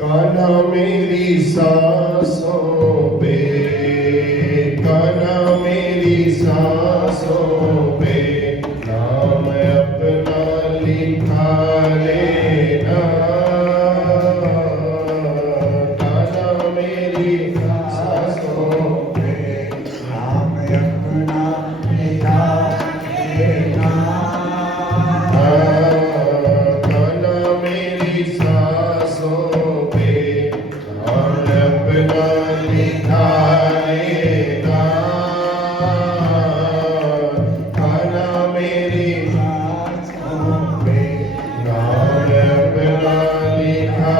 कान्हा मेरी सांसों पे, कान्हा मेरी सांसों पे नाम अपना लिखा लेना। कान्हा मेरी सांसों पे नाम अपना लिखा लेना। कान्हा मेरी सांसों पे नाम अपना लिखा लेना। कान्हा मेरी सांसों पे नाम अपना लिखा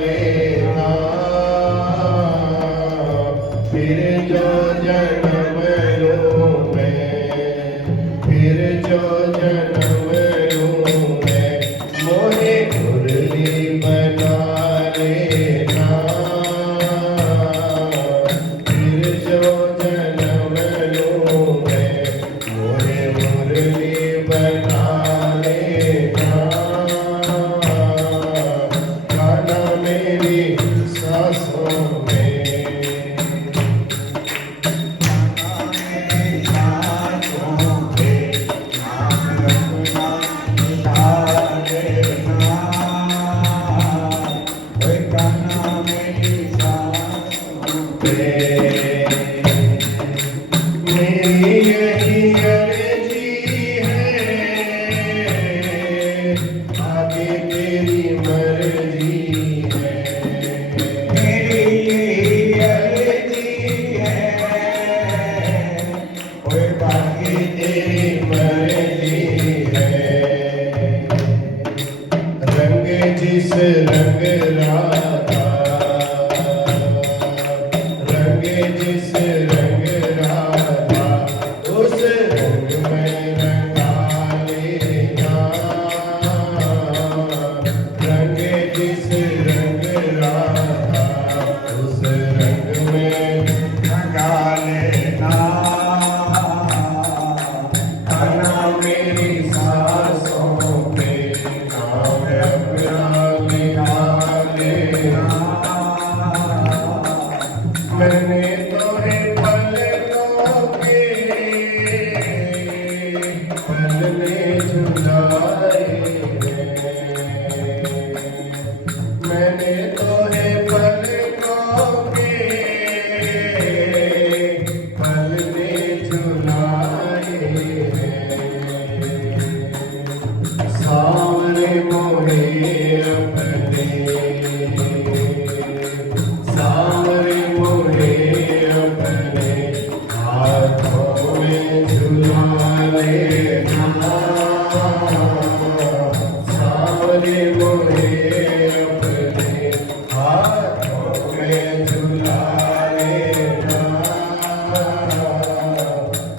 लेना। फिर जो जन्म लूं मैं, फिर जो जन्म लूं मैं, मोहे मुरली बना लेना। फिर जो जन्म लूं मैं, मोहे मुरली बना लेना। कान्हा मेरी सांसों में, कान्हा मेरी सांसों पे नाम अपना लिखा लेना। ओए कान्हा मेरी सांसों पे मेरी यही अर्जी है, आगे तेरी मर्जी है। मेरी अर्जी है। ओए बाकी तेरी मर्जी है। रंग जिस रंग राधा, रंग जिस रंग राधा, उस रंग में रंगा लेना। रंग जिस रंग राधा, उस रंग में रंगा लेना। कान्हा मेरी सांसों पे नाम अपना लिखा लेना। मैंने तोहे पलकों के पलने झुलाए हैं। मैंने तोहे पलकों के पलने झुलाए हैं। सावरे मोहे अपने, सावरे मोहे अपने हाथों में झुला लेना। सावरे मोहे अपने हाथों में झुला लेना।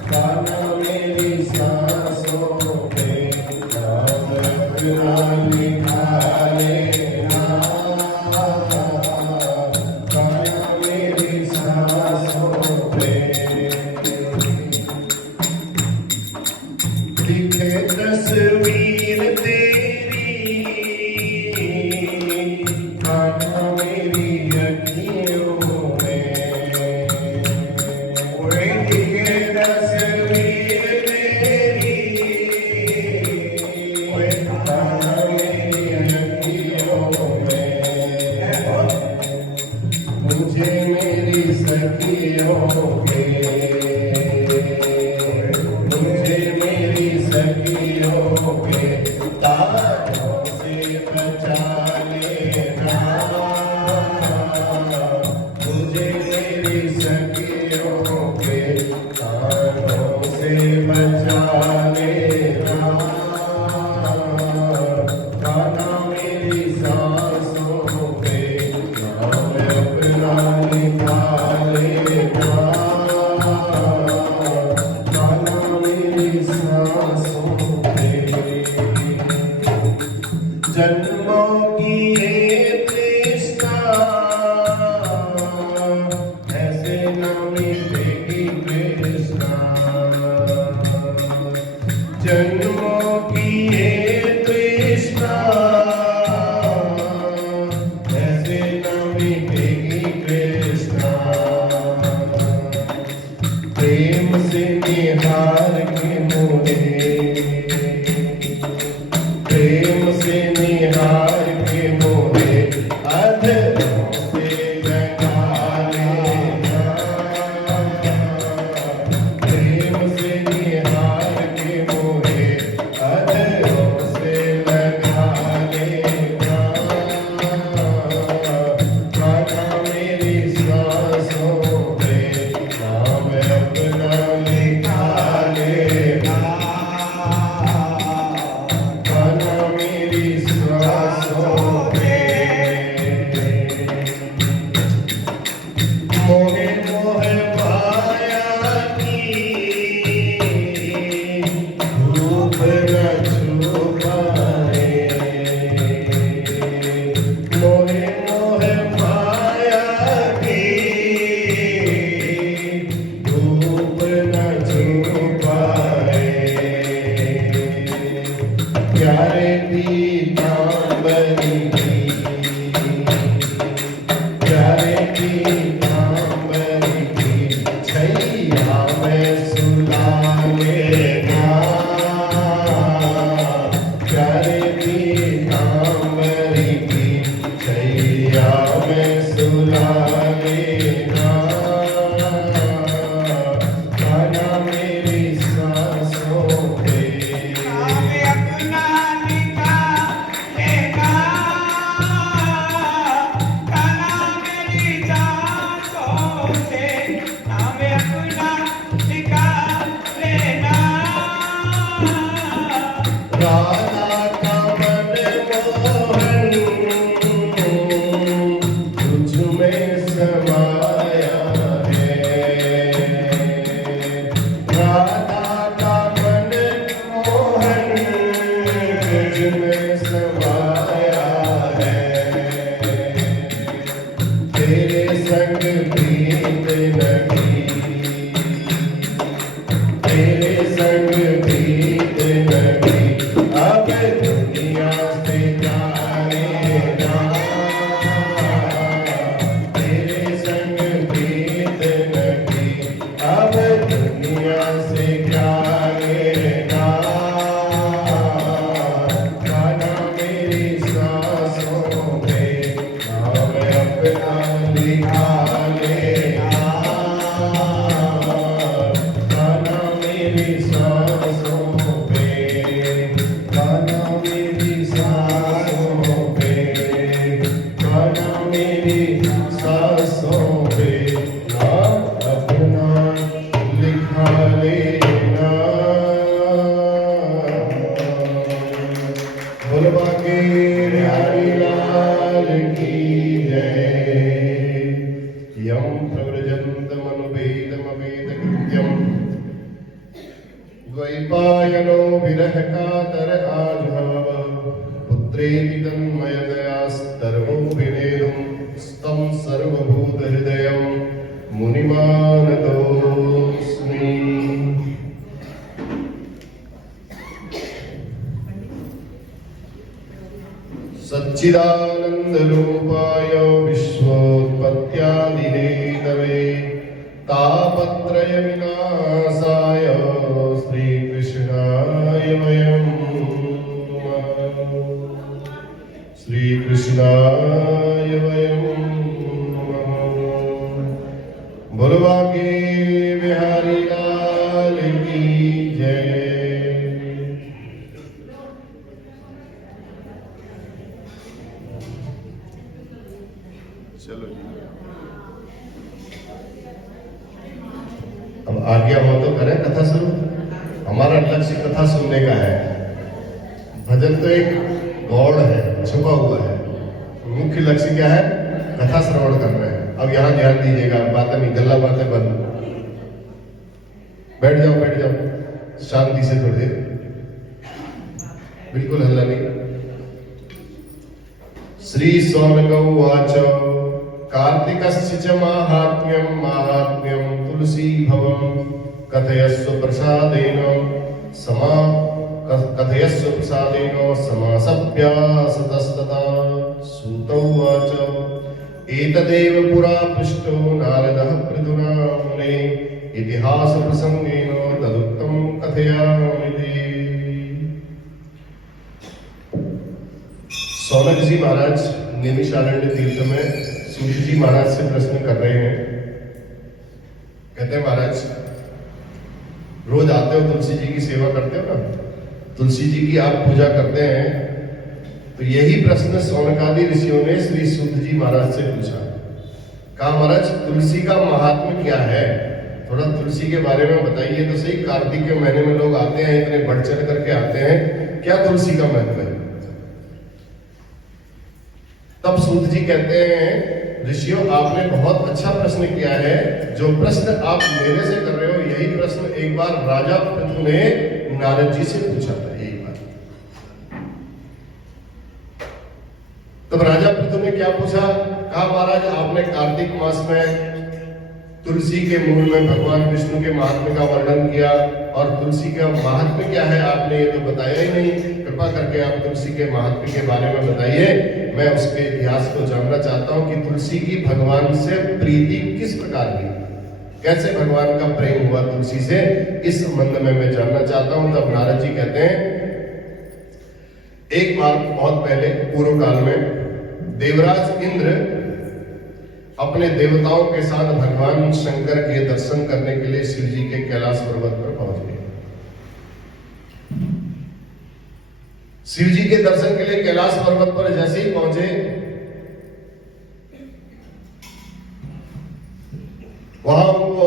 कान्हा मेरी सांसों पे नाम अपना लिखा लेना। कान्हा मेरी सांसों पे लिखे तस्वीर तेरी, कान्हा मेरी अखियों में। ओए लिखे तस्वीर तेरी, ओए कान्हा मेरी अखियों में। मुझे मेरी सखियों के, मुझे मेरी सखियों के तारों से बचा लेना। मुझे मेरी सखियों के तारों से बचा लेना। कान्हा मेरी सांसों पे नाम अपना लिखा लेना। कान्हा मेरी सांसों पे जन्मों की ये तृष्णा ऐसे न मिटेगी कृष्णा। जन्मों की ये तृष्णा ऐसे न शोभे मोहे मोहे माया की धूप न छुपाए मोहे मोहे माया की धूप न छुपाए प्यारे पीतांबरी प्यारे पीतांबरी की छैया में सुलाएगा प्यारे पीतांबरी की छैया में सुलाएगा खाना मेरी सांसों पे नाम अपना लिखा लेना गाना मेरी सांसों से नाम अपना लिखा लेना राधा का मन मोहन तुझ में समाया है राधा का मन मोहन तुझ में समाया है तेरे संग प्रीत नहीं तेरे संग प्रीत नहीं अब दुनिया से जाएगा तेरे संग प्रीत नहीं अब दुनिया से जाएगा खाना मेरी सांसों में नाम अपना लिखा लेगा खाना मेरी सांसों पे खाना मेरी सांसों पे खाना मेरी सांसों पे नाम अपना लिखा लेना बोलबा के हरि लाल की जय यम प्रव्रजन्तमनुपेदमवेदकृत्यम् द्वैपायनो विरह कातर आजुहाव पुत्रेति तन्मयतयास्तर्वो विनेदुं स्तं सर्वभूतहृदयं मुनिमानतोऽस्मि सच्चिदानन्दरूपाय विश्वोत्पत्त्यादिहेतवे तापत्रयविनाशाय श्रीकृष्णाय वयं नमः श्रीकृष्णाय वयं नमः बोलबा के बिहारी लाल की जय चलो जी अब आज्ञा हो तो करें कथा शुरू हमारा लक्ष्य कथा सुनने का है भजन तो एक गौड़ है छुपा हुआ है मुख्य लक्ष्य क्या है कथा श्रवण करना है अब यहाँ ध्यान दीजिएगा बातें नहीं गल्ला बातें बंद बैठ जाओ शांति से थोड़ी देर बिल्कुल हल्ला नहीं श्री स्वामिनोवाच कार्तिकस्य च माहात्म्यं तुलसी भवं कथयस्व प्रसादेन समासप्यासतस्तथा सूत उवाच एतदेव पुरा पृष्टो नारदः पृथुना मुने इतिहासप्रसङ्गेन तदुक्तं कथयामि सौनक जी महाराज नैमिषारण्य तीर्थ में सूत जी महाराज से प्रश्न कर रहे हैं कहते हैं महाराज रोज आते हो तुलसी जी की सेवा करते हो ना तुलसी जी की आप पूजा करते हैं तो यही प्रश्न सौनकादि ऋषियों ने श्री सूत जी महाराज से पूछा कहा महाराज तुलसी का महात्म्य क्या है थोड़ा तुलसी के बारे में बताइए तो सही कार्तिक के महीने में लोग आते हैं इतने बढ़ चढ़ करके आते हैं क्या तुलसी का महत्व है तब सूत जी कहते हैं, ऋषियों आपने बहुत अच्छा प्रश्न किया है। जो प्रश्न आप मेरे से कर रहे हो यही प्रश्न एक बार राजा पृथु ने नारद जी से पूछा था। यही बात। तब राजा पृथु ने क्या पूछा? कहा महाराज आपने कार्तिक मास में तुलसी के मूल में भगवान विष्णु के महात्म्य का वर्णन किया, और तुलसी का महात्म्य क्या है आपने ये तो बताया ही नहीं। कृपा करके आप तुलसी के महात्म्य के बारे में बताइए। मैं उसके इतिहास को जानना चाहता हूं कि तुलसी की भगवान से प्रीति किस प्रकार की, कैसे भगवान का प्रेम हुआ तुलसी से, इस संबंध में मैं जानना चाहता हूं। तब नारद जी कहते हैं, एक बार बहुत पहले पूर्व काल में देवराज इंद्र अपने देवताओं के साथ भगवान शंकर के दर्शन करने के लिए शिव जी के कैलाश पर्वत पर पहुंच गए। शिव जी के दर्शन के लिए कैलाश पर्वत पर जैसे ही पहुंचे, वहां उनको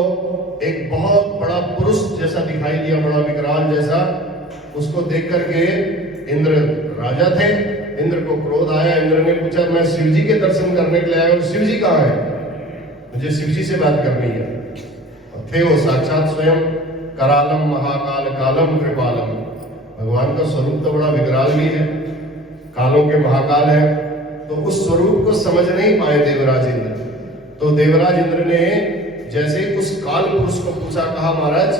एक बहुत बड़ा पुरुष जैसा दिखाई दिया, बड़ा विकराल जैसा। उसको देख करके इंद्र राजा थे, इंद्र को क्रोध आया। इंद्र ने पूछा, मैं शिव जी के दर्शन करने के लिए आया हूं, शिव जी कहां है? मुझे शिव जी से बात करनी है। और थे वो साक्षात स्वयं करालम महाकाल कालम कृपालम। भगवान का स्वरूप तो बड़ा विकराल भी है, कालों के महाकाल है। तो उस स्वरूप को समझ नहीं पाए देवराज इंद्र। तो देवराज इंद्र ने जैसे ही उस काल पुरुष को पूछा, कहा महाराज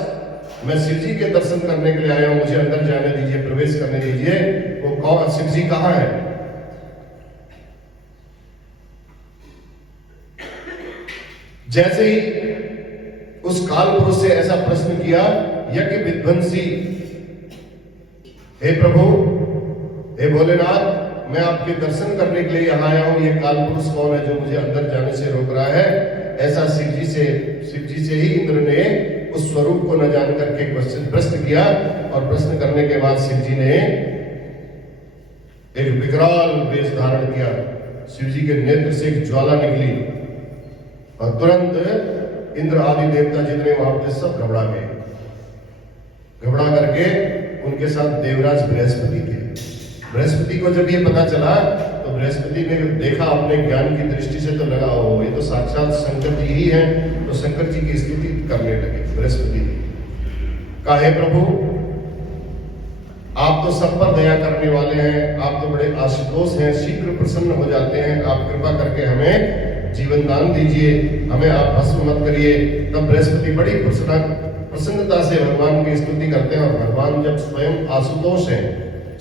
मैं शिव जी के दर्शन करने के लिए आया हूं, मुझे अंदर जाने दीजिए, प्रवेश करने दीजिए। वो कौन, शिव जी कहां है? जैसे ही उस काल पुरुष से ऐसा प्रश्न किया, यज्ञ विध्वंसी, हे प्रभु, हे भोलेनाथ, मैं आपके दर्शन करने के लिए यहाँ आया हूं, ये काल पुरुष कौन है जो मुझे अंदर जाने से रोक रहा है? ऐसा शिव जी से ही इंद्र ने उस स्वरूप को न जान करके प्रश्न किया। और प्रश्न करने के बाद शिव जी ने एक विकराल वेश धारण किया। शिव जी के नेत्र से एक ज्वाला निकली और तुरंत इंद्र आदि देवता जितने वहां पे सब घबरा गए। घबरा करके उनके साथ देवराज बृहस्पति थे। बृहस्पति को जब ये पता चला तो बृहस्पति ने देखा, अपने ज्ञान की दृष्टि से तो लगा हो ये तो साक्षात शंकर जी ही हैं। तो शंकर जी की स्तुति करने लगे बृहस्पति ने। कहा, हे प्रभु, आप तो सब पर दया करने वाले हैं, आप तो बड़े आशुतोष हैं, शीघ्र प्रसन्न हो जाते हैं। आप कृपा करके हमें जीवन दान दीजिए, हमें आप भस्म मत करिए। तब बृहस्पति बड़ी प्रसन्नता से भगवान की स्तुति करते हैं। और भगवान जब स्वयं आशुतोष हैं,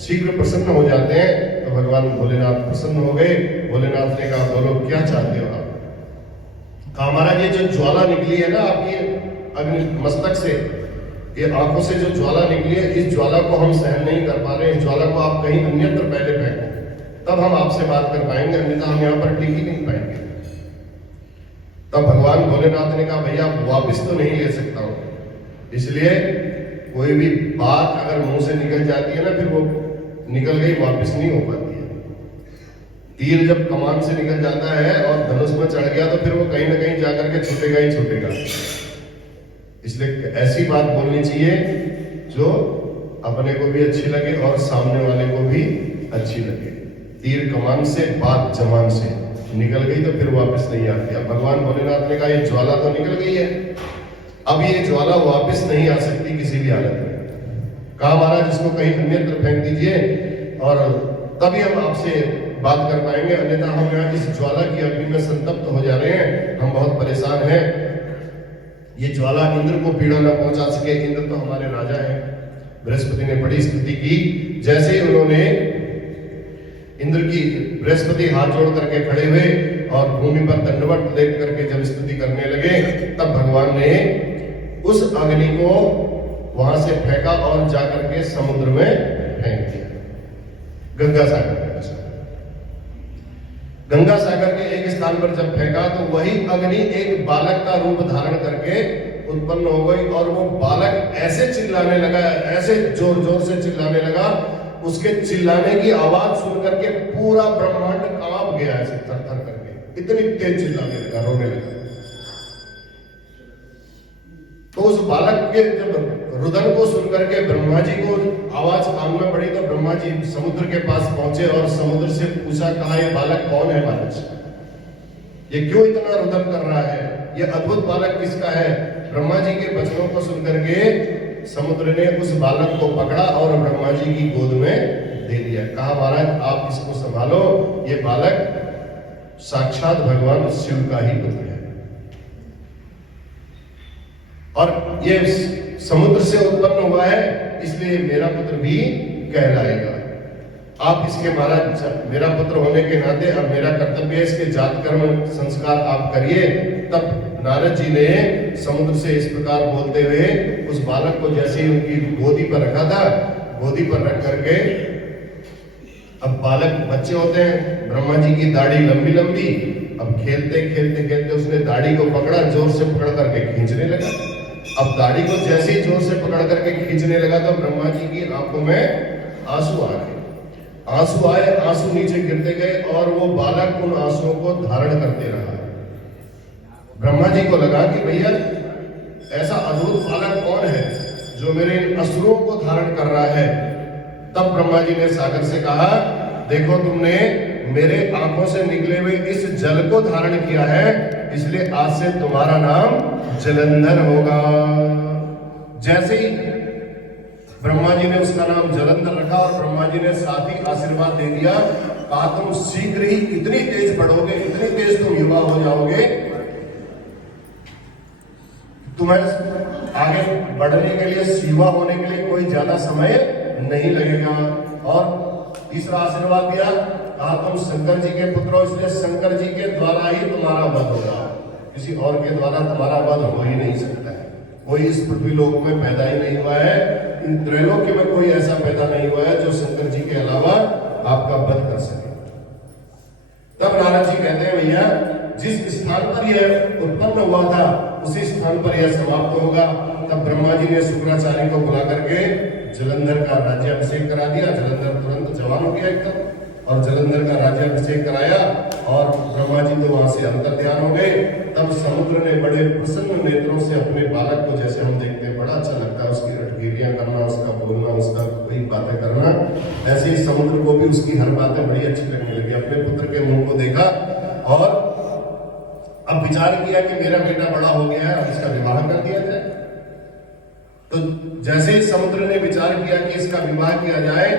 शीघ्र प्रसन्न हो जाते हैं, तो भगवान भोलेनाथ प्रसन्न हो गए। भोलेनाथ ने कहा, बोलो क्या चाहते हो आप? कहा, महाराज ये जो ज्वाला निकली है ना आपकी अग्नि मस्तक से, ये आंखों से जो ज्वाला निकली है, इस ज्वाला को हम सहन नहीं कर पा रहे। इस ज्वाला को आप कहीं अन्यत्र पहले फेंको, तब हम आपसे बात कर पाएंगे, अन्यथा हम यहाँ पर टिक ही नहीं पाएंगे। तब भगवान भोलेनाथ ने कहा, भैया वापिस तो नहीं ले सकता हूं, इसलिए कोई भी बात अगर मुंह से निकल जाती है ना, फिर वो निकल गई, वापिस नहीं हो पाती है। तीर जब कमान से निकल जाता है और धनुष में चढ़ गया, तो फिर वो कहीं ना कहीं जाकर के छूटेगा ही छूटेगा। इसलिए ऐसी बात बोलनी चाहिए जो अपने को भी अच्छी लगे और सामने वाले को भी अच्छी लगे। तीर कमान से, बात जमान से निकल गई तो फिर वापस नहीं आती। अब भगवान भोलेनाथ ने कहा, ये ज्वाला तो निकल गई है, अब ये ज्वाला वापस नहीं आ सकती किसी भी हालत में। कहा, महाराज इसको कहीं अन्यत्र फेंक दीजिए और तभी हम आपसे बात कर पाएंगे, अन्यथा हम यहाँ इस ज्वाला की अग्नि में संतप्त हो जा रहे हैं, हम बहुत परेशान हैं। ये ज्वाला इंद्र को पीड़ा न पहुंचा सके, इंद्र तो हमारे राजा हैं। बृहस्पति ने बड़ी स्तुति की। जैसे ही उन्होंने इंद्र की, बृहस्पति हाथ जोड़ करके खड़े हुए और भूमि पर दंडवत देख करके जब स्तुति करने लगे, तब भगवान ने उस अग्नि को वहां से फेंका और जाकर के समुद्र में फेंक दिया, गंगा सागर में। गंगा सागर के एक स्थान पर जब फेंका तो वही अग्नि एक बालक का रूप धारण करके उत्पन्न हो गई। और वो बालक ऐसे चिल्लाने लगा, ऐसे जोर जोर से चिल्लाने लगा, उसके चिल्लाने की आवाज सुन करके पूरा ब्रह्मांड कांप गया, ऐसे थर थर करके, इतनी तेज चिल्लाने लगा, रोने लगा। तो उस बालक के जब रुदन को सुनकर के ब्रह्मा जी को आवाज कान में पड़ी, तो ब्रह्मा जी समुद्र के पास पहुंचे और समुद्र से पूछा, कहा ये बालक कौन है महाराज, ये क्यों इतना रुदन कर रहा है, ये अद्भुत बालक किसका है। ब्रह्मा जी के वचनों को सुनकर के समुद्र ने उस बालक को पकड़ा और ब्रह्मा जी की गोद में दे दिया। कहा महाराज आप इसको संभालो, ये बालक साक्षात भगवान शिव का ही पुत्र है और ये समुद्र से उत्पन्न हुआ है, इसलिए मेरा पुत्र भी कहलाएगा। आप इसके महाराज मेरा पुत्र होने के नाते अब मेरा कर्तव्य है, इसके जात कर्म संस्कार आप करिए। तब नारद जी ने समुद्र से इस प्रकार बोलते हुए उस बालक को जैसे ही उनकी गोदी पर रखा था, गोदी पर रख करके, अब बालक बच्चे होते हैं, ब्रह्मा जी की दाढ़ी लंबी लंबी, अब खेलते खेलते खेलते उसने दाढ़ी को पकड़ा, जोर से पकड़ करके खींचने लगा। अब दाढ़ी को जैसे ही जोर से पकड़ करके खींचने लगा तो ब्रह्मा जी की आंखों में आंसू आ गए। आंसू आए, आंसू नीचे गिरते गए और वो बालक उन आंसुओं को धारण करते रहा। ब्रह्मा जी को लगा कि भैया ऐसा अद्भुत बालक कौन है जो मेरे इन अश्रुओं को धारण कर रहा है। तब ब्रह्मा जी ने सागर से कहा, देखो तुमने मेरे आंखों से निकले हुए इस जल को धारण किया है, इसलिए आज से तुम्हारा नाम जलंधर होगा। जैसे ही ब्रह्मा जी ने उसका नाम जलंधर रखा और ब्रह्मा जी ने साथ ही आशीर्वाद दे दिया, कहा तुम शीघ्र ही इतनी तेज बढ़ोगे, इतनी तेज तुम युवा हो जाओगे, तुम्हें आगे बढ़ने के लिए, युवा होने के लिए कोई ज्यादा समय नहीं लगेगा। और तीसरा आशीर्वाद दिया, कहा तुम शंकर जी के पुत्र हो, इसलिए शंकर जी के द्वारा ही तुम्हारा वध होगा, किसी और के द्वारा तुम्हारा वध हो ही नहीं सकता है। कोई इस पृथ्वी लोक में पैदा ही नहीं हुआ है, इन त्रैलोक्य में कोई ऐसा पैदा नहीं हुआ है जो शंकर जी के अलावा आपका वध कर सके। तब नारद जी कहते हैं, भैया जिस स्थान पर यह उत्पन्न हुआ था उसी स्थान पर यह समाप्त होगा। तब ब्रह्मा जी ने शुक्राचार्य को बुला करके जलंधर का राज्याभिषेक करा दिया। जलंधर तुरंत जवान हो गया एकदम और जलंधर का राज्याभिषेक कराया और ब्रह्मा जी तो वहां से अंतर ध्यान हो गए। तब समुद्र ने बड़े प्रसन्न नेत्रों से अपने बालक को, जैसे हम देखते हैं बड़ा अच्छा लगता है उसकी रटगीरियां करना, उसका बोलना, उसका कोई बातें करना, ऐसे ही समुद्र को भी उसकी हर बातें बड़ी अच्छी लगने लगी। अपने पुत्र के मुंह को देखा और अब विचार किया कि मेरा बेटा बड़ा हो गया है, अब इसका विवाह कर दिया जाए। तो जैसे ही समुद्र ने विचार किया कि इसका विवाह किया जाए,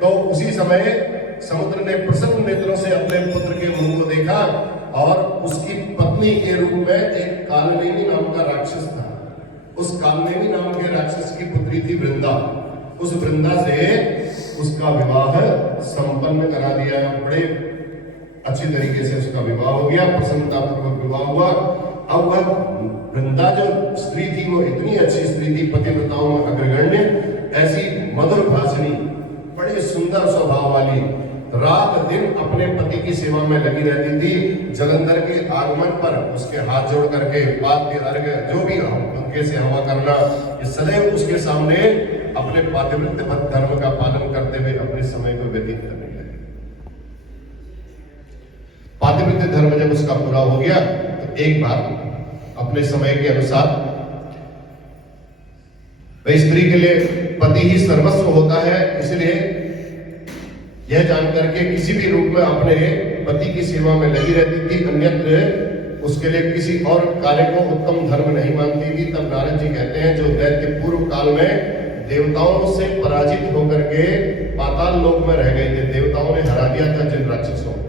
तो उसी समय समुद्र ने प्रसन्न नेत्रों से अपने पुत्र के मुंह को देखा और उसकी पत्नी के रूप में एक कालनेमी नाम का राक्षस था। उस कालनेमी नाम के राक्षस की पुत्री थी वृंदा। उस वृंदा से उसका विवाह संपन्न करा दिया। बड़े अच्छी तरीके से उसका विवाह हो गया, प्रसन्नतापूर्वक विवाह हुआ। अब वह वृंदा जो स्त्री थी वो इतनी अच्छी स्त्री थी, पतिव्रताओं में अग्रगण्य, ऐसी मधुर भाषणी, बड़े सुंदर स्वभाव वाली, रात दिन अपने पति की सेवा में लगी रहती थी। जलंधर के आगमन पर उसके हाथ जोड़ करके पाद्य अर्घ्य जो भी उनके से हवा करना, ये सदैव उसके सामने अपने पातिव्रत्य धर्म का पालन करते हुए अपने समय को व्यतीत करने लगे। पातिव्रत्य धर्म जब उसका पूरा हो गया तो एक बार अपने समय के अनुसार वह स्त्री के लिए पति ही सर्वस्व होता है, इसलिए यह जानकर के किसी भी रूप में अपने पति की सेवा में लगी रहती थी, अन्यत्र उसके लिए किसी और कार्य को उत्तम धर्म नहीं मानती थी। तब नारद जी कहते हैं, जो दैत्य पूर्व काल में देवताओं से पराजित होकर के पाताल लोक में रह गए थे, देवताओं ने हरा दिया था जिन राक्षसों को,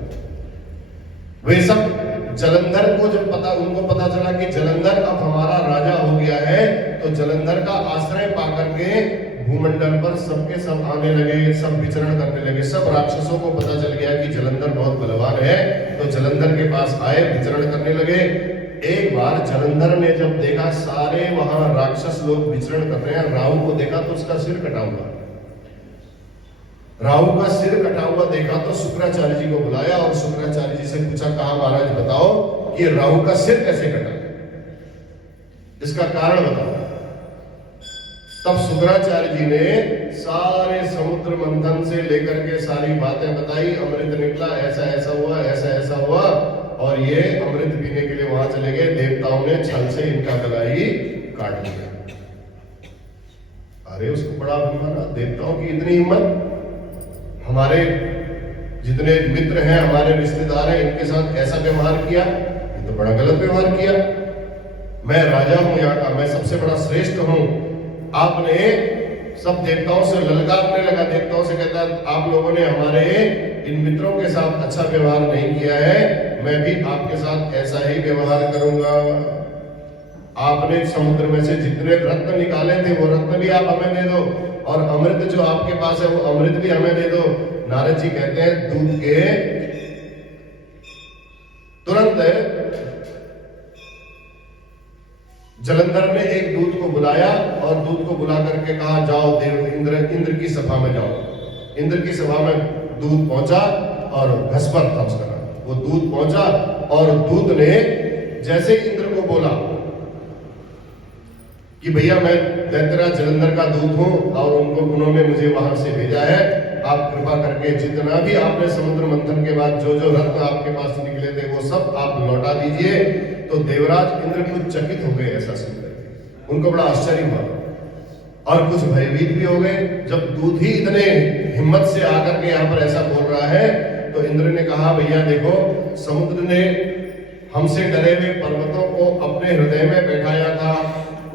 वे सब जलंधर को जब उनको पता चला कि जलंधर अब हमारा राजा हो गया है, तो जलंधर का आश्रय पाकर के भूमंडल पर सबके सब आने लगे, सब विचरण करने लगे। सब राक्षसों को पता चल गया कि जलंधर बहुत बलवान है, तो जलंधर के पास आए, विचरण करने लगे। एक बार जलंधर ने जब देखा सारे वहां राक्षस लोग विचरण कर रहे हैं, राहु को देखा तो उसका सिर कटा हुआ। राहु का सिर कटा हुआ देखा तो शुक्राचार्य जी को बुलाया और शुक्राचार्य जी से पूछा, कहा महाराज बताओ कि राहु का सिर कैसे कटा, इसका कारण बताओ। तब शुक्राचार्य जी ने सारे समुद्र मंथन से लेकर के सारी बातें बताई, अमृत निकला, ऐसा ऐसा हुआ, ऐसा ऐसा हुआ, और ये अमृत पीने के लिए वहां चले गए। देवताओं ने छल से इनका गला ही काट दिया। बड़ा अभिमान, देवताओं की इतनी हिम्मत, हमारे जितने मित्र हैं, हमारे रिश्तेदार हैं, इनके साथ ऐसा व्यवहार किया, ये तो बड़ा गलत व्यवहार किया। मैं राजा हूं यहाँ का, मैं सबसे बड़ा श्रेष्ठ हूं, आपने सब देवताओं से ललकारने लगा, देवताओं से कहता आप लोगों ने हमारे इन मित्रों के साथ अच्छा व्यवहार नहीं किया है, मैं भी आपके साथ ऐसा ही व्यवहार करूंगा। आपने समुद्र में से जितने रत्न निकाले थे वो रत्न भी आप हमें दे दो, और अमृत जो आपके पास है वो अमृत भी हमें दे दो। नारद जी कहते हैं दूध के तुरंत जलंधर ने एक दूत को बुलाया और दूत को बुला करके कहा जाओ देव इंद्र की सभा में जाओ। इंद्र की सभा में दूत पहुंचा और घसपर था उसका नाम। वो दूत पहुंचा और दूत ने जैसे इंद्र को बोला कि भैया मैं दैत्यराज जलंधर का दूत हूं और उन्होंने मुझे वहां से भेजा है, आप कृपा करके जितना भी आपने समुद्र मंथन के बाद जो जो रत्न आपके पास निकले थे वो सब आप लौटा दीजिए। तो देवराज इंद्र कुछ चकित हो गए ऐसा सुनकर, उनको बड़ा आश्चर्य हुआ और कुछ भयभीत भी हो गए। जब दूत ही इतने हिम्मत से आकर के यहाँ पर ऐसा बोल रहा है तो इंद्र ने कहा भैया देखो, समुद्र ने हमसे डरे हुए पर्वतों को अपने हृदय में बैठाया था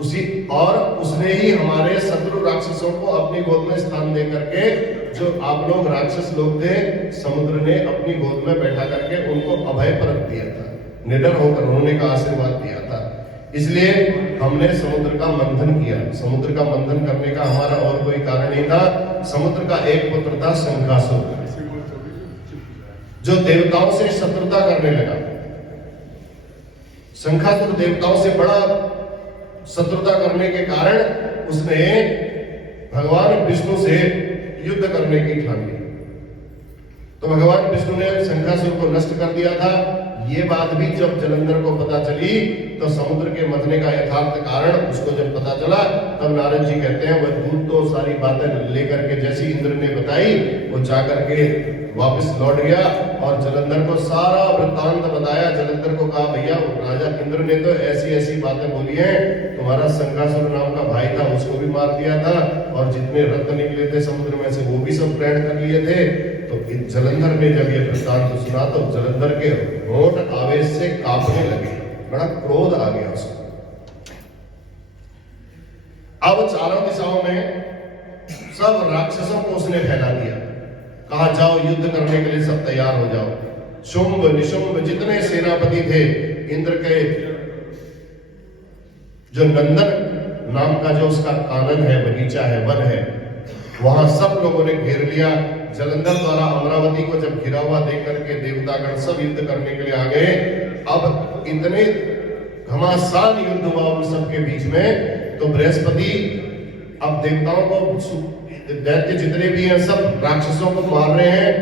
उसी, और उसने ही हमारे शत्रु राक्षसों को अपनी गोद में स्थान दे करके, जो आप लोग राक्षस लोग थे, समुद्र ने अपनी गोद में बैठा करके उनको अभय परख दिया था, निडर होकर उन्होंने का आशीर्वाद दिया था। इसलिए हमने समुद्र का मंथन किया। समुद्र का मंथन करने का हमारा और कोई कारण नहीं था। समुद्र का एक पुत्र था शंखासुर, जो देवताओं से शत्रुता करने लगा। शंखासुर देवताओं से बड़ा शत्रुता करने के कारण उसने भगवान विष्णु से युद्ध करने की ठान ली। तो भगवान विष्णु ने शंखासुर को नष्ट कर दिया था। ये बात भी जब जलंधर को पता चली तो समुद्र के मथने का यथार्थ कारण उसको जब पता चला, तब नारद जी कहते हैं वह दूत तो सारी बातें लेकर के जैसी इंद्र ने बताई वो जाकर के वापस लौट गया और जलंधर को सारा वृत्तांत बताया। जलंधर को कहा भैया राजा इंद्र ने तो ऐसी ऐसी बातें बोली हैं, तुम्हारा शंखासुर नाम का भाई था उसको भी मार दिया था, और जितने रत्न निकले थे समुद्र में से वो भी सब ग्रहण कर लिए थे। तो जलंधर ने जब ये वृत्तांत सुना तो जलंधर के होंठ आवेश से कांपने लगे, बड़ा क्रोध आ गया उसको। अब चारों दिशाओं में सब राक्षसों को उसने फैला दिया, कहा जाओ युद्ध करने के लिए सब तैयार हो जाओ। शुंभ निशुंभ जितने सेनापति थे, इंद्र के जो नंदन नाम का जो उसका कानन है, बगीचा है, वन है, वहां सब लोगों ने घेर लिया। जलंधर द्वारा अमरावती को जब घिरा हुआ देख करके देवतागण सब युद्ध करने के लिए आ गए। अब इतने घमासान युद्ध हुआ उन सबके बीच में, तो बृहस्पति अब देवताओं को, दैत्य जितने भी हैं सब राक्षसों को मार रहे हैं,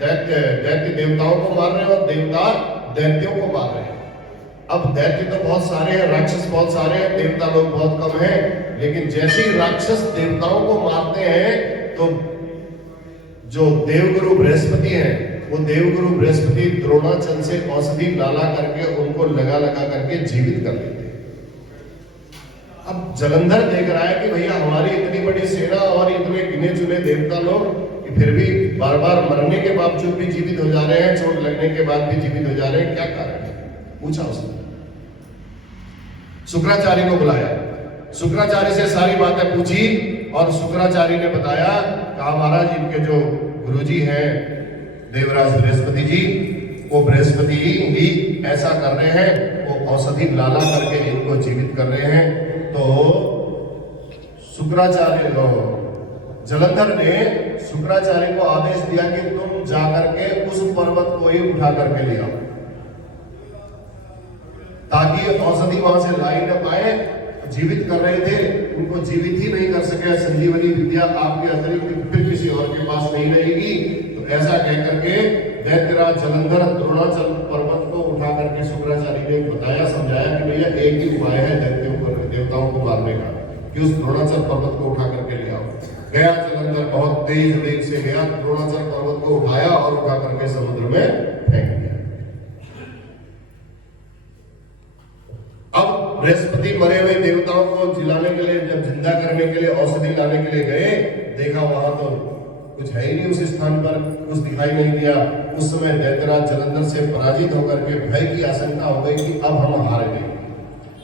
दैत्य देवताओं को मार रहे हैं और देवता दैत्यों को मार रहे हैं। अब दैत्य तो बहुत सारे हैं, राक्षस बहुत सारे हैं, देवता लोग बहुत कम हैं, लेकिन जैसे ही राक्षस देवताओं को मारते हैं तो जो देवगुरु बृहस्पति हैं, वो देवगुरु बृहस्पति द्रोणाचल से औषधि लाला करके उनको लगा करके जीवित कर देते हैं। अब जलंधर देख रहा है कि भैया हमारी इतनी बड़ी सेना और इतने गिने चुने देवता लोग फिर भी बार बार मरने के बावजूद भी जीवित हो जा रहे हैं, चोट लगने के बाद भी जीवित हो जा रहे हैं, क्या कारण है? पूछा उसने। शुक्राचार्य को बुलाया, शुक्राचार्य से सारी बातें पूछी और शुक्राचार्य ने बताया, कहा महाराज इनके जो गुरुजी हैं देवराज बृहस्पति जी, वो बृहस्पति ही ऐसा कर रहे हैं, वो औषधि लाला करके इनको जीवित कर रहे हैं। तो शुक्राचार्य जलंधर ने शुक्राचार्य को आदेश दिया कि तुम जाकर के उस पर्वत को ही उठा करके ले आओ, ताकि औषधि वहां से ला ही न पाए। जीवित कर रहे थे, उनको जीवित ही नहीं कर सके, संजीवनी विद्या आपके अतिरिक्त फिर किसी और के पास नहीं रहेगी। तो ऐसा कह करके दैत्यराज जलंधर द्रोणाचल पर्वत को उठा करके शुक्राचार्य ने बताया, समझाया कि भैया एक ही उपाय है देवताओं को मारने का, कि उस द्रोणाचल पर्वत को उठा करके ले आओ। गया जलंधर, बहुत तेज वेग से गया, द्रोणाचल पर्वत को उठाया और उठा करके समुद्र में फेंक दिया। अब बृहस्पति मरे हुए देवताओं को जिलाने के लिए, जब जिंदा करने के लिए औषधि लाने के लिए गए, देखा वहां तो कुछ है ही नहीं, उस स्थान पर कुछ दिखाई नहीं दिया। उस समय दैत्यराज जलंधर से पराजित होकर के भय की आशंका हो गई कि अब हम हार गए।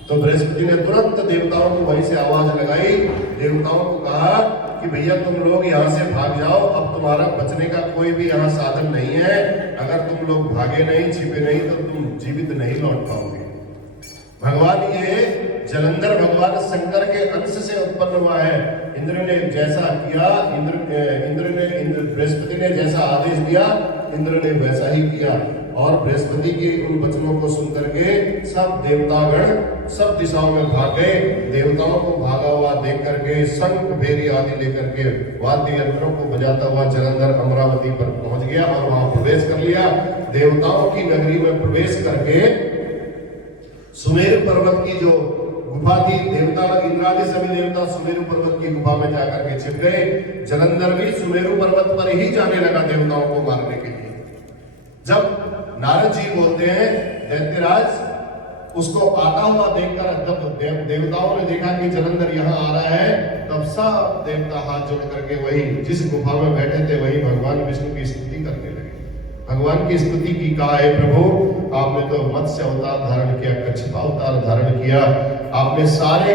तो बृहस्पति ने तुरंत देवताओं को वहीं से आवाज लगाई, देवताओं को कहा कि भैया तुम लोग यहाँ से भाग जाओ, अब तुम्हारा बचने का कोई भी यहाँ साधन नहीं है। अगर तुम लोग भागे नहीं, छिपे नहीं, तो तुम जीवित नहीं लौट पाओगे। भगवान ये जलंधर भगवान शंकर के अंश से उत्पन्न हुआ है। इंद्र ने जैसा किया, बृहस्पति ने जैसा आदेश दिया, इंद्र ने वैसा ही किया। और बृहस्पति के उन वचनों को सुनकर के सब देवतागण सब दिशाओं में भाग गए। देवताओं को भागा हुआ देख करके शंख भेरी आदि लेकर के वाद्य यंत्रों को बजाता हुआ जलंधर अमरावती पर पहुंच गया और वहां प्रवेश कर लिया। देवताओं की नगरी में प्रवेश करके सुमेरु पर्वत की जो गुफा थी, देवता इंद्रादि सभी देवता सुमेरु पर्वत की गुफा में जाकर के छिप गए। जलंधर भी सुमेरु पर्वत पर ही जाने लगा देवताओं को मारने के लिए। जब नारद जी बोलते हैं, दैत्यराज उसको आता हुआ देखकर, जब देवताओं ने देखा कि जलंधर यहाँ आ रहा है, तब सब देवता हाथ जोड़ करके वही जिस गुफा में बैठे थे वही भगवान विष्णु की स्तुति करने लगे। भगवान की स्तुति की, कहा है प्रभु आपने तो मत्स्य अवतार धारण किया, कच्छप अवतार धारण किया, आपने सारे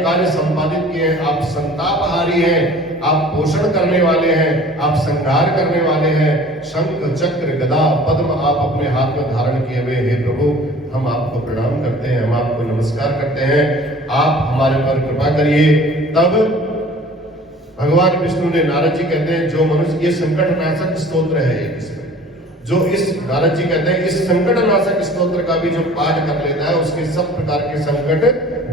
कार्य संपादित किए हैं, आप संतापहारी हैं, आप पोषण करने वाले हैं, आप संहार करने वाले हैं। शंख चक्र गदा पद्म आप अपने हाथ में धारण किए हुए। हे प्रभु हम आपको प्रणाम करते हैं, हम आपको नमस्कार करते हैं, आप हमारे पर कृपा करिए। तब भगवान विष्णु ने, नारद जी कहते हैं जो मनुष्य, ये संकट नाशक स्तोत्र है इसमें, जो इस नारद जी कहते हैं इस संकट नाशक स्तोत्र का भी जो पाठ कर लेता है उसके सब प्रकार के संकट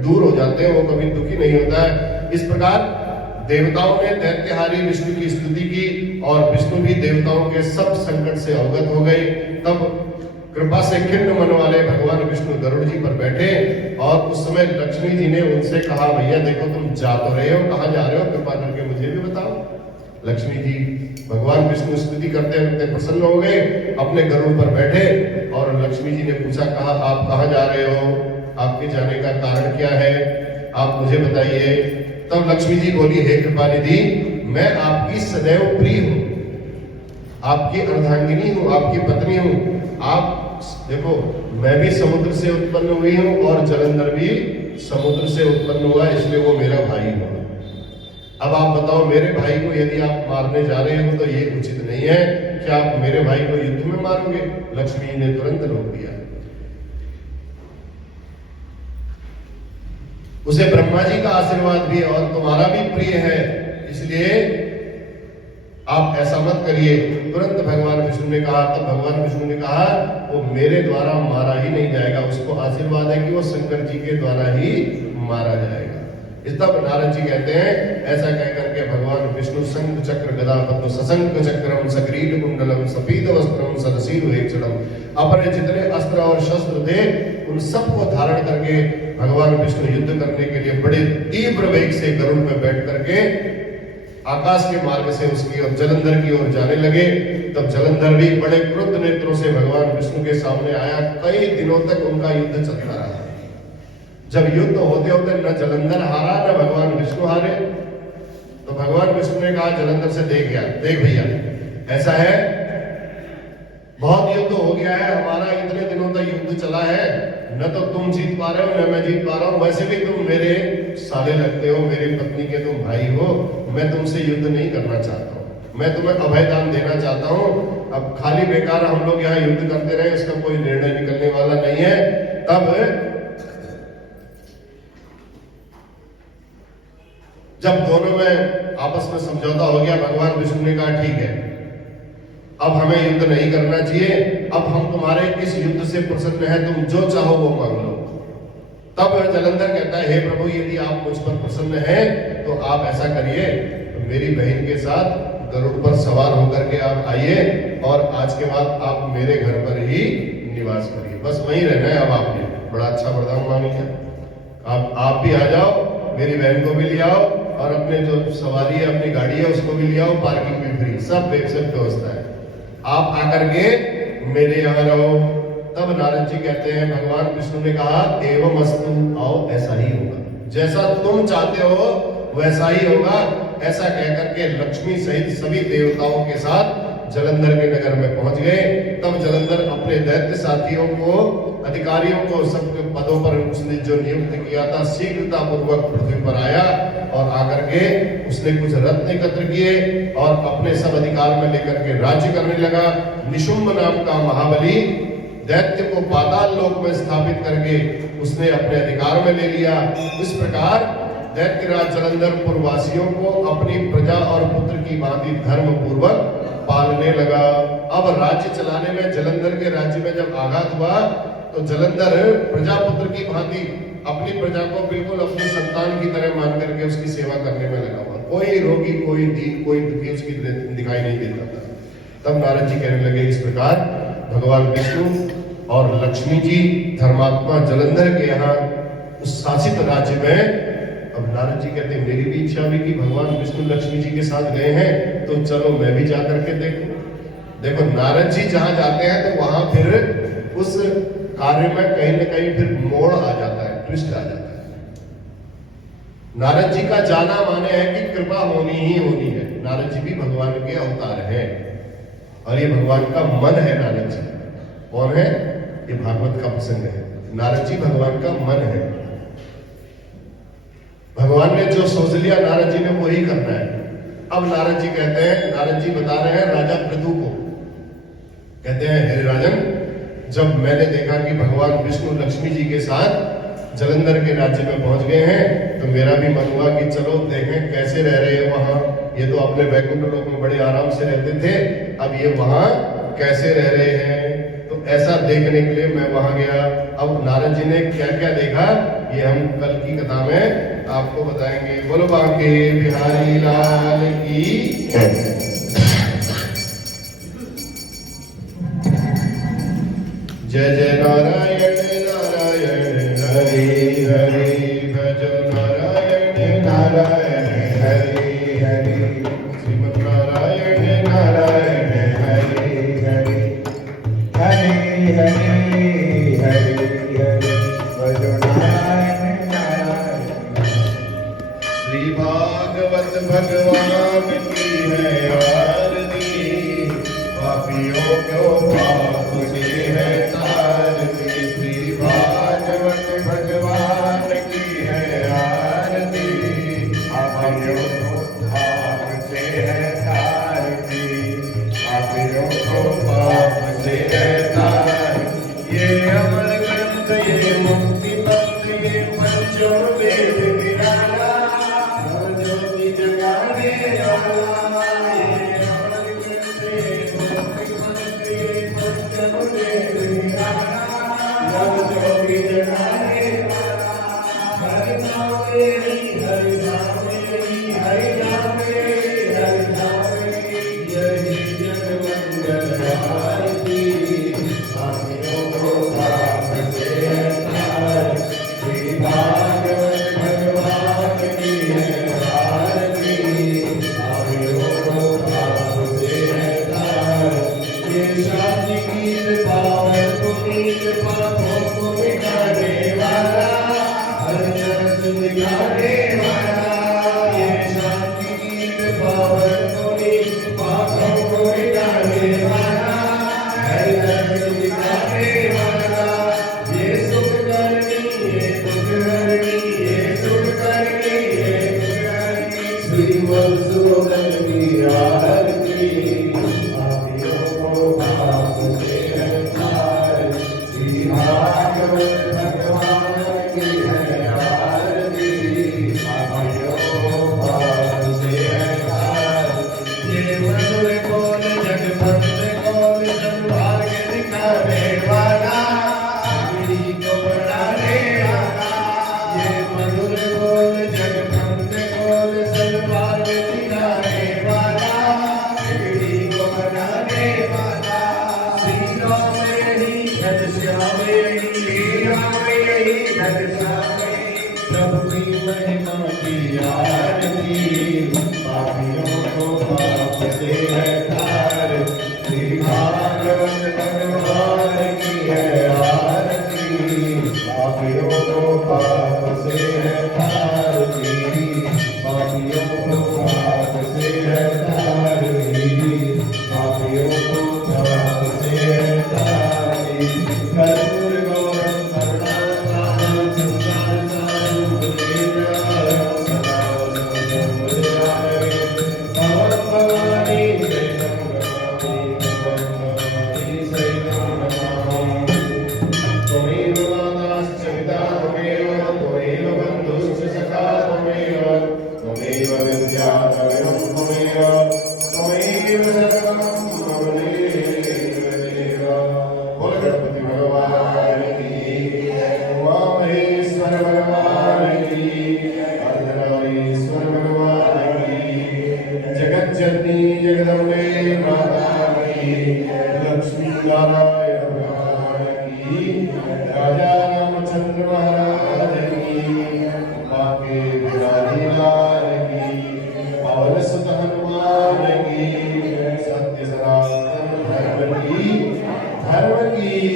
दूर हो जाते हैं, वो कभी दुखी नहीं होता है। इस प्रकार देवताओं ने दैत्यहारी विष्णु की स्तुति की और विष्णु भी देवताओं के सब संकट से अवगत हो गए। तब कृपा से खिन्न मन वाले भगवान विष्णु गरुड़ जी पर बैठे और उस समय लक्ष्मी जी ने उनसे कहा, भैया देखो तुम जा तो रहे हो, कहाँ जा रहे हो, कृपा करके मुझे भी बताओ। लक्ष्मी जी भगवान विष्णु स्तुति करते करते प्रसन्न हो गए, अपने गरुड़ पर बैठे और लक्ष्मी जी ने पूछा, कहा आप कहाँ जा रहे हो, आपके जाने का कारण क्या है, आप मुझे बताइए। तब लक्ष्मी जी बोली, हे कृपा निधि मैं आपकी सदैव प्रिय हूँ, आपकी अर्धांगिनी हूँ, आपकी पत्नी हूँ। आप देखो मैं भी समुद्र से उत्पन्न हुई हूँ और जलंधर भी समुद्र से उत्पन्न हुआ, इसलिए वो मेरा भाई हुआ। अब आप बताओ मेरे भाई को यदि आप मारने जा रहे हो तो ये उचित नहीं है, क्या आप मेरे भाई को युद्ध में मारोगे? लक्ष्मी ने तुरंत रोक दिया। उसे ब्रह्मा जी का आशीर्वाद भी और तुम्हारा भी प्रिय है, इसलिए आप ऐसा मत करिए। तुरंत भगवान विष्णु ने कहा, तब भगवान विष्णु ने कहा वो मेरे द्वारा मारा ही नहीं जाएगा, उसको आशीर्वाद है कि वो शंकर जी के द्वारा ही मारा जाएगा। इस तब नारद जी कहते हैं, ऐसा कह करके भगवान विष्णु शंख चक्र गदा पद्म सशंख चक्रम सग्रीव कुंडलम सफेद वस्त्रम सरसीरु हेक्षणम, अपने जितने अस्त्र और शस्त्र थे उन सबको धारण करके भगवान विष्णु युद्ध करने के लिए बड़े तीव्र वेग से गरुड़ में बैठ करके आकाश के मार्ग से उसकी ओर जलंधर की ओर जाने लगे। तब जलंधर भी बड़े क्रुद्ध नेत्रों से भगवान विष्णु के सामने आया। कई दिनों तक उनका युद्ध चलता रहा। जब युद्ध होते होते न जलंधर हारा न भगवान विष्णु हारे, तो भगवान विष्णु ने कहा जलंधर से, देख भैया ऐसा है, बहुत युद्ध हो गया है हमारा, इतने दिनों तक युद्ध चला है, न तो तुम जीत पा रहे हो न मैं जीत पा रहा हूं, वैसे भी तुम मेरे साले लगते हो, मेरी पत्नी के तुम भाई हो, मैं तुमसे युद्ध नहीं करना चाहता हूं, मैं तुम्हें अभय दान देना चाहता हूं। अब खाली बेकार हम लोग यहाँ युद्ध करते रहे, इसका कोई निर्णय निकलने वाला नहीं है। तब जब दोनों में आपस में समझौता हो गया, भगवान विष्णु ने कहा ठीक है, अब हमें युद्ध नहीं करना चाहिए, अब हम तुम्हारे इस युद्ध से प्रसन्न है, तुम जो चाहो वो मांग लो। तब जलंधर कहता है, हे प्रभु यदि आप मुझ पर प्रसन्न हैं तो आप ऐसा करिए, तो मेरी बहन के साथ गरुड़ पर सवार होकर के आप आइए और आज के बाद आप मेरे घर पर ही निवास करिए, बस वहीं रहना है। अब आपने बड़ा अच्छा वरदान मान लिया, आप भी आ जाओ, मेरी बहन को भी ले आओ और अपने जो सवारी है अपनी गाड़ी है उसको भी ले आओ, पार्किंग भी फ्री, सब व्यवस्था है। आप आकर के मेरे यहाँ रहो, तब नारद जी कहते हैं भगवान विष्णु ने कहा एवं अस्तु, आओ ऐसा ही होगा, जैसा तुम चाहते हो वैसा ही होगा। ऐसा कहकर के लक्ष्मी सहित सभी देवताओं के साथ जलंधर के नगर में पहुंच गए। तब जलंधर अपने दैत्य साथियों को, अधिकारियों को, सब पदों पर उसने जो नियुक्त किया था शीघ्रता पूर्वक पृथ्वी पर आया और आकर के उसने कुछ रत्न एकत्र किए और अपने सब अधिकार में लेकर के राज्य करने लगा। निशुंभ नाम का महाबली दैत्य को पाताल लोक में स्थापित करके उसने अपने अधिकार में ले लिया। इस प्रकार दैत्यराज जलंधर पुरवासियों को अपनी प्रजा और पुत्र की भांति धर्म पूर्वक पालने लगा। अब राज्य चलाने में जलंधर के राज्य में जब आघात हुआ तो जलंधर प्रजापुत्र की भांति अपनी प्रजा को बिल्कुल अपनी संतान की तरह मान करके उसकी सेवा करने में लगा हुआ। कोई रोगी, कोई दीन, कोई दुखी उसकी दिखाई नहीं देता था। तब नारद जी कहने लगे इस प्रकार भगवान विष्णु और लक्ष्मी जी धर्मात्मा जलंधर के यहाँ उस शासित राज्य में, अब नारद जी कहते हैं मेरी भी इच्छा हुई कि भगवान विष्णु लक्ष्मी जी के साथ गए हैं तो चलो मैं भी जाकर के देखूं। देखो नारद जी जहां जाते हैं तो वहां फिर उस कार्य में कहीं ना कहीं फिर मोड़ आ जाता है, ट्विस्ट आ जाता है। नारद जी का जाना माने है कि कृपा होनी ही होनी है। नारद जी भी भगवान के अवतार हैं और ये भगवान का मन है। नारद जी कौन है? ये भागवत का प्रसंग है। नारद जी भगवान का मन है। भगवान ने जो सोच लिया नारद जी ने वही करना है। अब नारद जी कहते हैं, नारद जी बता रहे हैं राजा पृथु को, कहते हैं हे राजन, जब मैंने देखा कि भगवान विष्णु लक्ष्मी जी के साथ जलंधर के राज्य में पहुंच गए हैं तो मेरा भी मन हुआ कि चलो देखें कैसे रह रहे हैं वहां। ये तो अपने वैकुंठ लोक में बड़े आराम से रहते थे, अब ये वहां कैसे रह रहे हैं। तो ऐसा देखने के लिए मैं वहां गया। अब नारद जी ने क्या क्या देखा ये हम कल की कथा में आपको बताएंगे। बोलो बांके बिहारी लाल की जय जय नारायण नारायण हरि हरि भज नारायण नारायण हरि हरि श्रीमद् नारायण नारायण हरि हरि हरि हरि हरि हरि भज नारायण नारायण। श्री भागवत भगवान की है आरती, पापियों को पाप से है तारती। श्री भागवत भगवान की है आरती, पापियों को पाप से है तारती, पापियों को पाप से है तारती। ये अमर ग्रंथ, ये मुक्ति पंथ, ये पंचम वेद निराला, ज्योति जगाने वाला। ये अमर ग्रंथ, ये मुक्ति पंथ, ये पंचम वेद निराला, ज्योति जगाने वाला। हरि नाम मेरी, हरि नाम मेरी, हरि नाम मेरी, हरि नाम मेरी, यही जग मंगल आरती। पापियों को पाप से है तारती, श्री भागवत भगवान की है आरती, पापियों को पाप से है तारती। ये शांति गीत पावन पुनीत, पापों को मिटाने वाला, हर जन दिखाने वाला। ये शांति गीत पावन पुनीत, पापों को मिटाने वाला, हर जन दिखाने वाला। ये सुख करनी, ये दुख हरनी, ये सुख करनी, ये दुख हरनी। श्री मधुसूदन की आरती, पापियों को पाप से है तारती। श्री भागवत भगवान की है आरती, पापियों को पाप से है तारती। ये मधुर बोल जगवंत कौन, संभाल के दिखाने वाला, पीढ़ी को बढ़ाने वाला। ये मधुर बोल जगवंत कौन, संभाल के दिखाने वाला, पीढ़ी को बढ़ाने वाला। श्री राम यही घनश्याम यही, श्री राम यही घनश्याम यही, प्रभु की महिमा की आरती, पापियों को पाप से है तारती। श्री भागवत भगवान की है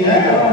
है